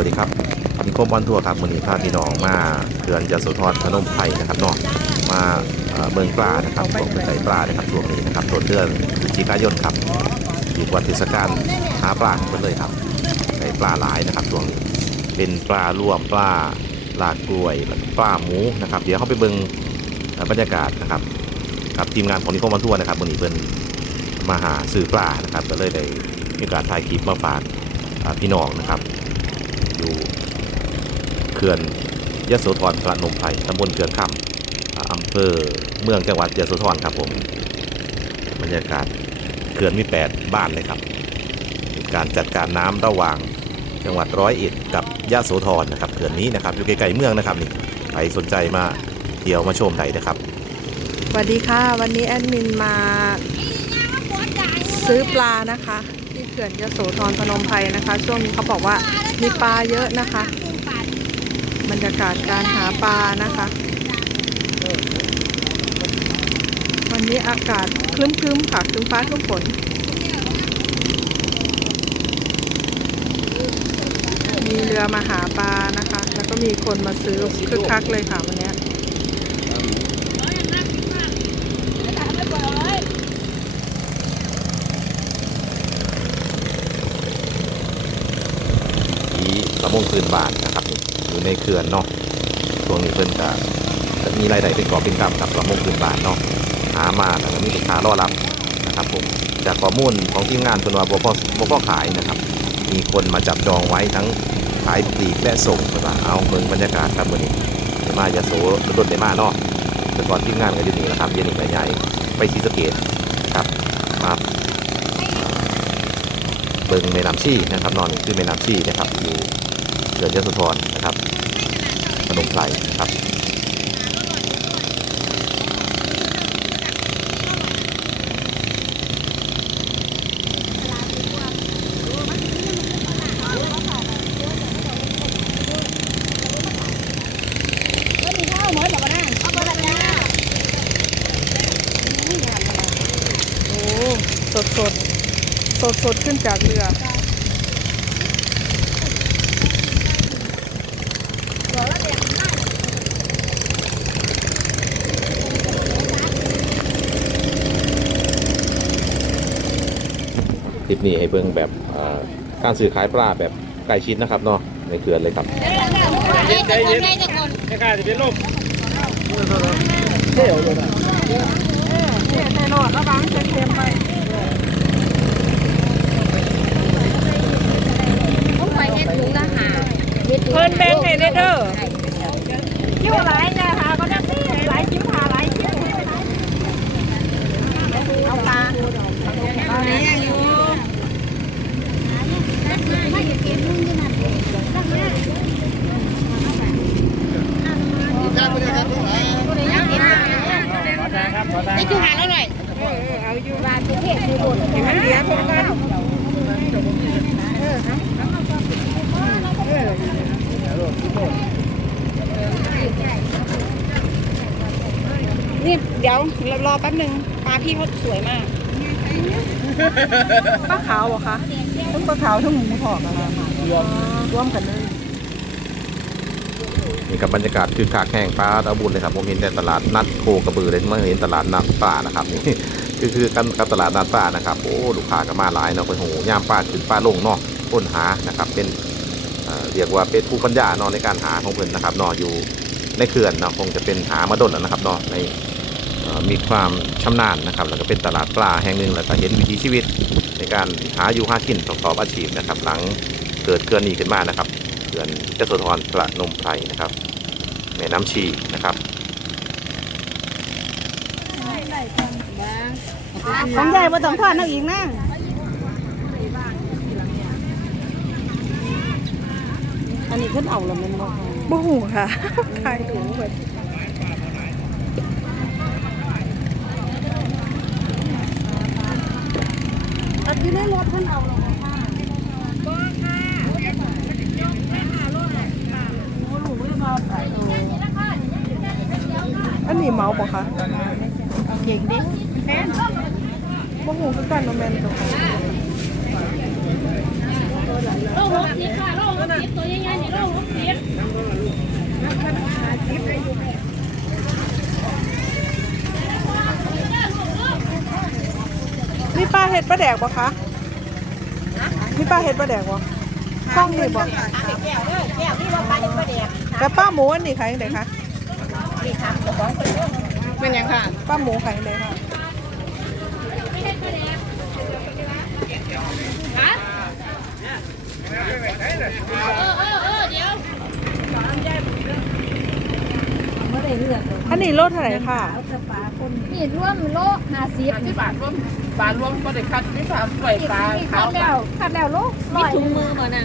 วัสดีครับนิคมบอลทัวร์ครับวันนี้พาพี่น้องมาเขื่อนยโสธรพนมไพรนะครับเนาะมาเมืองปลานะครับช่วงเป็นไก่ปลานะครับช่วงนี้นะครับต้นเดือนพฤศจิกายนครับอีกวันเทศกาลหาปลากันเลยครับไก่ปลาหลายนะครับช่วงนี้เป็นปลารวมปลาลากกล้วยปลาหมูนะครับเดี๋ยวเข้าไปเบิ่งบรรยากาศนะครับกับทีมงานของนิคมบอลทัวร์นะครับวันนี้เป็นมาหาซื้อปลานะครับก็เลยได้มีการถ่ายคลิปมาฝากพี่น้องนะครับ อยู่เขื่อนยโสธรพระนมไพรตำบลเขื่อนคำอำเภอเมืองจังหวัดยโสธรครับผมบรรยากาศเขื่อนมี 8 บ้านเลยครับ การจัดการน้ำระหว่างจังหวัดร้อยเอ็ดกับยโสธรนะครับเขื่อนนี้นะครับอยู่ไกล้ๆเมืองนะครับนี่ใครสนใจมาเที่ยวมาชมได้นะครับสวัสดีค่ะ วันนี้แอดมินมาซื้อปลานะคะ เขื่อนยโสธรพนมไพรนะคะ ช่วงนี้เขาบอกว่ามีปลาเยอะนะคะ บรรยากาศการหาปลานะคะ วันนี้อากาศครึ้มๆค่ะครึ้มฟ้าครึ้มฝนมีเรือมาหาปลานะคะ แล้วก็มีคนมาซื้อคึกคักเลยค่ะวันนี้ย ที่ประม งพื้นบ้านนะครับอยู่ในเขื่อนเนาะช่วงนี้เพิ่นจะจะมีรายได้เป็นกอบเป็นกำครับประมงพื้นบ้านเนาะหามาแล้วก็มีลูกค้ารอรับนะครับผมจากข้อมูลของทีมงานเพิ่นว่าบ่พอบ่พอขายนะครับ มีคนมาจับจองไว้ทั้งขายปลีกและส่งเพิ่นว่าเอาเมืองบรรยากาศครับมื้อนี้ไดมายะโสรถได้มาเนาะแต่ก่อนทีมงานก็อยู่นี่แหละครับเย็นอีกใหญ่ไปศรีสเกษนะครับมาเบิ่งแม่น้ำชี่นะครับนอนคือแม่น้ำชี่นะครับอยู่ ขื่อนยโสธรนะครับพนมไพรนะครับสดสดสดสดขึ้นจากเรือ ลิปนี้ให้เบิ่งแบบการซื้อขายปลาแบบใกล้ชิดนะครับเนาะในเขื่อนเลยครับใจเย็นไม่กล้าจะเป็นลมเที่ยวเลยนะเนี่ยแน่นอนแล้วบางจะเค็มไปเพิ่นแบ่งให้เด้อเด้อคิ้วหลายเนี่ยค่ะก็ได้หลายคิ้วหาหลายคิ้วเอาปลาตอนนี้ยังอยู่ นี่คือหาแล้วหน่อย เอาอยู่ร้านเทศซื้อบนเห็นไหมเดียวคนละเออนะเออ นี่เดี๋ยวรอแป๊บหนึ่งปลาพี่เขาสวยมากปลาขาวเหรอคะทั้งปลาขาวทั้งหมูถอดอะค่ะรวมรวมกันเลยนี่กับบรรยากาศคือคากแห้งปลาตะบุญเลยครับผมเห็นแต่ตลาดนัดโคกระบือเลยไม่เห็นตลาดนัดปลานะครับนี่คือคือกันกับตลาดนัดปลานะครับโอ้ลูกค้าก็มาหลายเนาะคนโหย่ามปลาขึ้นปลาลงเนาะค้นหานะครับ เป็นเอ่อเรียกว่าเป็นผู้ปัญญาเนาะในการหาของเพิ่นนะครับเนาะอยู่ในเขื่อนเนาะคงจะเป็นหามาดนแล้วนะครับเนาะในเอ่อ มีความชำนาญนะครับ แล้วก็เป็นตลาดปลาแห่งหนึ่งแล้วก็เห็นวิถีชีวิตในการหาอยู่หากินประกอบอาชีพนะครับ หลังเกิดเขื่อนนี้ขึ้นมานะครับเขื่อนยโสธรพระนมไพรนะครับแม่น้ำชีนะครับของใหญ่มาต้องทอดเอาอีกนะอันนี้ขึ้นเอาแล้วมันบ่บ่หูค่ะขายถุงเบิ อยู่ในรถเพิ่นเอาลงค่ะบ่ค่ะยกไปหาโลละสิบบาทโอ้ลูกเลยมาใส่ตัวอันนี้เมาปะคะเก่งดิแมนมบ่หูคือกันบ่แมนตัวโลหกสิบค่ะโลหกสิบตัวใหญ่ๆนี่โลหกสิบ ป้าเห็ดปลาแดกบ่คะมีป้าเห็ดปลาแดกบ่ข้องนี่บ่แก้วเด้อแก้วนี่ว่าปลาเห็ดปลาแดกแล้วป้าหมูอันนี้ขายยังไงคะนี่ครับเจ้าของเป็นเรื่องเป็นยังค่ะป้าหมูขายยังไงคะไม่ได้เลือกอันนี้โลเท่าไหร่ค่ะนี่ร่วมโลห้าสิบนี่บาทรวม บาทรวมก็ได้คัดที่สามปล่อยปลาขาคัวดแล้วคัดแล้วโลมีถุงมือบ่น่ะ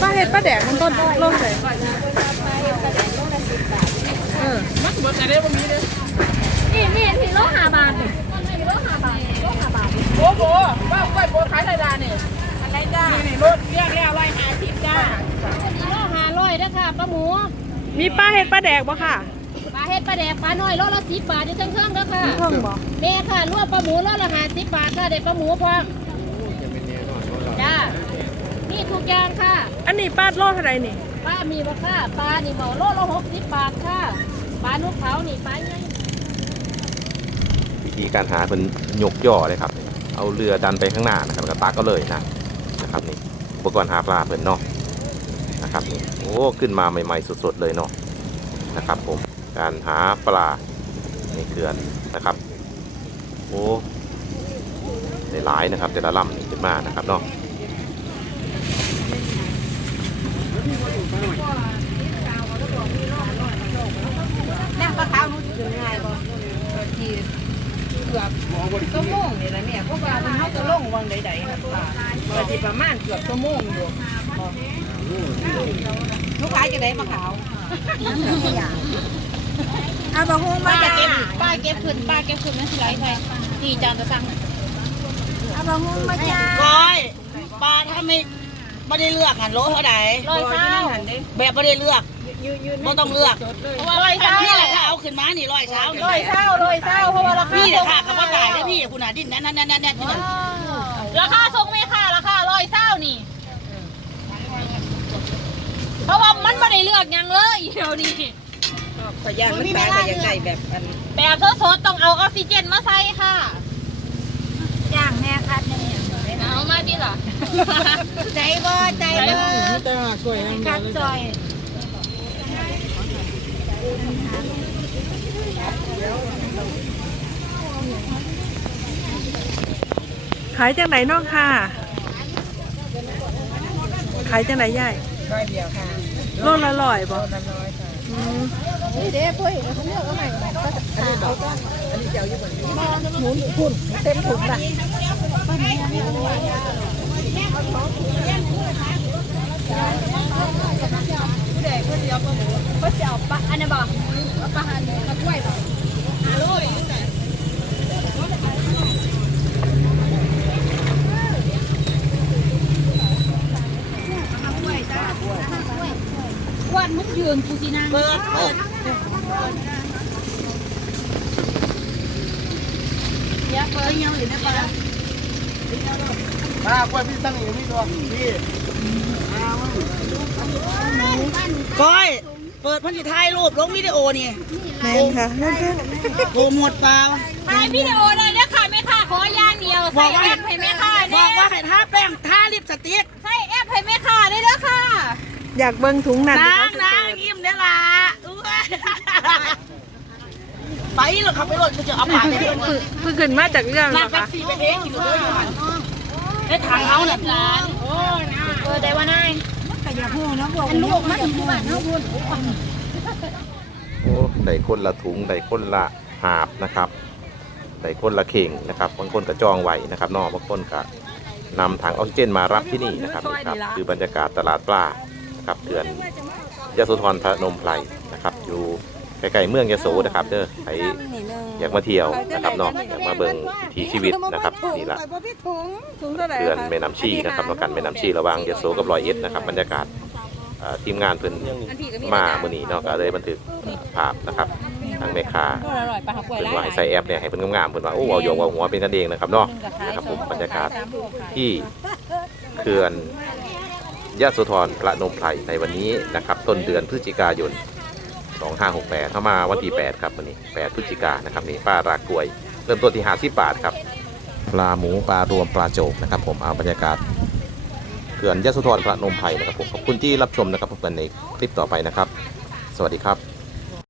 ป้าเห็ดปลาแดกมันต้นโลเท่าไหร่มันหมดอะไรบ่มีเลยนี่นี่ที่โลห้าบาทนี่โลห้าบาทโลห้าบาทโอ้โหว่าก้อยโบขายไรดาเนี่ยอะไรจ้านี่รถเรียกแล้วไรหาทิพย์จ้าโลห้าร้อยเด้อค่ะปลาหมู มีป้าเห็ดปลาแดกบ่ค่ะ เห็ดปลาแดกปลาน้อยโลละสิบบาทอยู่ทั้งเครื่องเด้อค่ะมีเพิ่งบ่แม่ค่ะรวมปลาหมูโลละห้าสิบบาทค่ะได้ปลาหมูพร้อมจ้านี่ทุกอย่างค่ะอันนี้ป้าโลเท่าไหร่นี่ป้ามีบ่ค่ะปลานี่หมอโลละหกสิบบาทค่ะปลานุกเขานี่ปลาใหญ่วิธีการหาเป็นยกย่อเลยครับ เอาเรือดันไปข้างหน้านะครับแล้วก็ตักก็เลยนะนะครับนี่อุปกรณ์หาปลาเพิ่นเนาะนะครับนี่โอ้ขึ้นมาใหม่ ๆสดๆเลยเนาะนะครับผม การหาปลาในเขื่อนนะครับโอ้ได้หลายนะครับ แต่ละลำนี่ขึ้นมานะครับเนาะแม่ปลาขาวนู้นอยู่ง่ายบ่ทีเกือบชั่วโมงนี่แหละเนี่ยเพราะว่ามันเขาจะลงวังใดๆครับป้าก็สิประมาณเกือบชั่วโมงอยู่ลูกค้าจะได้ปลาขาว อาบะฮุงมาป้าจ้าเก็บป้าเก็บขึ้นป้าเก็บขึ้นนั่นสิไรไปที่จานจะสั่งอาบะฮุงมาจ้าก้อยปลาถ้าไม่ไม่ได้เลือกหันโลเท่าไหร่ร้อยเช้าแบบไม่ได้เลือกไม่ต้องเลือกร้อยเช้านี่แหละค่ะเอาขึ้นมานี่ร้อยเช้านี่ร้อยเช้าร้อยเช้าเพราะว่าราคานี่แหละค่ะคำว่าตายได้พี่คุณอาดิ้นแน่นแน่นแน่นแน่นที่นั่นราคาส่งไหมค่ะราคาร้อยเช้านี่เพราะว่ามันไม่ได้เลือกหยังเลยเดี๋ยวนี้ ขยันมันตายไปยังไงแบบอันแบบสดๆต้องเอาออกซิเจนมาใส่ค่ะย่างแม่คัดเนี่ยเอามาดิล่ะใจบ่ใจบ่คัดซอยขายจังไหนน้องค่ะ ขายจังไหนยายร้อยเดียวค่ะโลละร้อยบ่ร้อยค่ะอืม นี่เด้ปุ้ยเขาเลือกเอาใหม่อันนี้ดอกอันนี้เจ้าอยู่บนนี้หมุนพุ่นเต็มถุงละก็จะเอาปลาอันนี้บอกปลาหันปลากล้วยบอก วันมึงยืนกูสินาง เปิดเปิด เดี๋ยวเปิดยังหรือไม่เปิด มากล้วยพี่ตั้งอยู่นี่ตัวพี่ก้อย เปิดพันธิถ่ายรูปลงวิดีโอนี่แม่นค่ะนั่นคือโปรโมทเปล่าถ่ายวิดีโอเลยเนี่ยค่ะแม่ค่ะขอย่างเดียวใส่แอปให้แม่ค่ะบเนี่อกยว่าให้ทาแป้งทาลิปสติกใส่แอปให้แม่ค่ะได้แล้วค่ะอยากเบิ่งถุงนั่นนางที่นางเขาสิยิ้มเนี่ยล่ะอุ๊ยไปหรอครับไปรถกูจะเอาปากไปเปิเอดงเพิ่งเพิ่งขึ้นมาจากเรื่องเหรนาอแป๊บคะซี่ไปเองกินเลยอยู่หัน ไอ้ถังเขาเนี่ยร้านโอ้นะเออได้ว่านายอันลูกมันถึงบ้านเฮาพุ่นโอ้ได้คนละถุงได้คนละหาบนะครับได้คนละเข่งนะครับบางคนก็จองไว้นะครับนอกบางคนก็นำถังออกซิเจนมารับที่นี่นะครับครับคือบรรยากาศตลาดปลานะครับเขื่อนยโสธรพนมไพรนะครับ อยู่ใกล้ๆเมืองยโสนะครับเด้อใคร อยากมาเที่ยวนะครับเนาะอยากมาเบิ่งวิถีชีวิตนะครับนี่ละถุงเท่าไหร่เขื่อนคะแม่น้ำชีนะครับแล้วกันแม่น้ำชีระหว่างยโสกับร้อยเอ็ดนะครับบรรยากาศเอ่อทีมงานเพิ่นมามื้อนี้เนาะก็เลยบันทึกภาพนะครับทางแม่ค้าอร่อยปลาหักกล้วยเพิ่นไล่ว่าให้ใส่แอปเนี่ยให้เพิ่นงามๆเพิ่นว่าโอ้เอาโยกเอาหัวเป็นกันเองนะครับเนาะนะครับผมบรรยากาศที่เขื่อนยะโสธรพระนมไพรในวันนี้นะครับต้นเดือนพฤศจิกายน 2568เข้ามาวันที่ 8 ครับวันนี้ 8 พฤศจิกานะครับนี่ปลารากกลวย เริ่มต้นที่50บาทครับปลาหมูปลารวมปลาโจกนะครับ ผมเอาบรรยากาศเขื่อนยะโสธรพระนมไพรนะครับผมขอบคุณที่รับชมนะครับพบกันในคลิปต่อไปนะครับ สวัสดีครับ